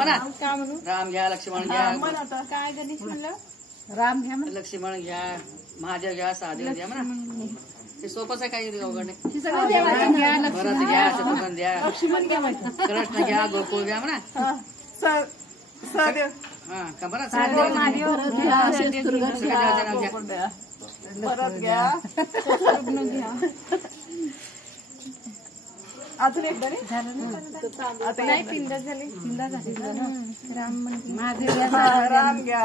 म्हणा. का म्हणू? राम घ्या, लक्ष्मण घ्या, काय गणेश म्हणलं? राम घ्या लक्ष्मण घ्या, महादेव घ्या, सहादेव घ्या म्हणा. ते सोपंच आहे, काही अवघड नाही. भरत घ्या, शत्रुघ्न द्या, कृष्ण घ्या, गोकुळ घ्या म्हणा. हा का म्हणा. परत घ्या, अजून एक बरे आता नाही. तीनदा झाली. राम घ्या,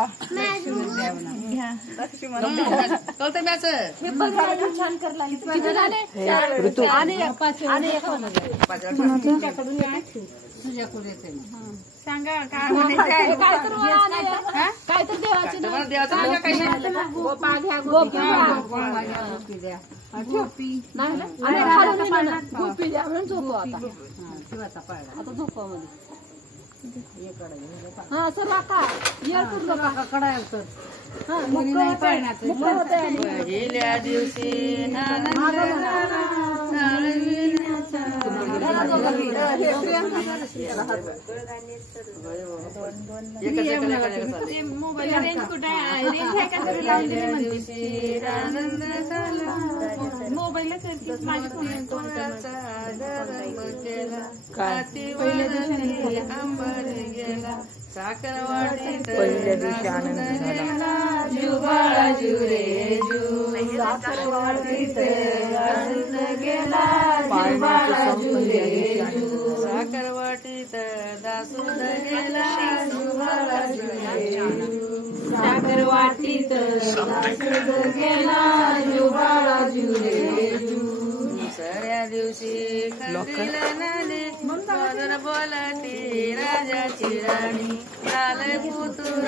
लक्ष्मण कळतं मॅच. छान करला. तुझ्याकडे येते सांगा काय म्हणायचं. काय तर देवाची देवाचं नाव काही नाही. गोपा घ्या, गोपी द्या, गोपी गोपी द्या म्हणून झोपू. आता शिवाचा पाळला आता झोपामध्ये. हा सर का कडाय कर. पहिल्या दिवशी मोबाईल रेंज कुठे आहे? रेंज आहे का? लावून दिली म्हणते. आनंद झाला, मोबाईलला करतेस माझी फोन पहिल्या दिवशी अंबर गेला, साखर वाटीत पहिल्या दिवशी आनंद झाला, जुबाळा जुरे जू, साखर वाटीत आनंद गेला, जुबाळा जुरे जू, साखर वाटीत दासूद गेला, जुबाळा जुरे जू, साखर वाटीत दासूद गेला, जुबाळा जुरे जू. दुसऱ्या दिवशी खंडील नाले, मधुर बोलती राजाची राणी, लाल पुतुर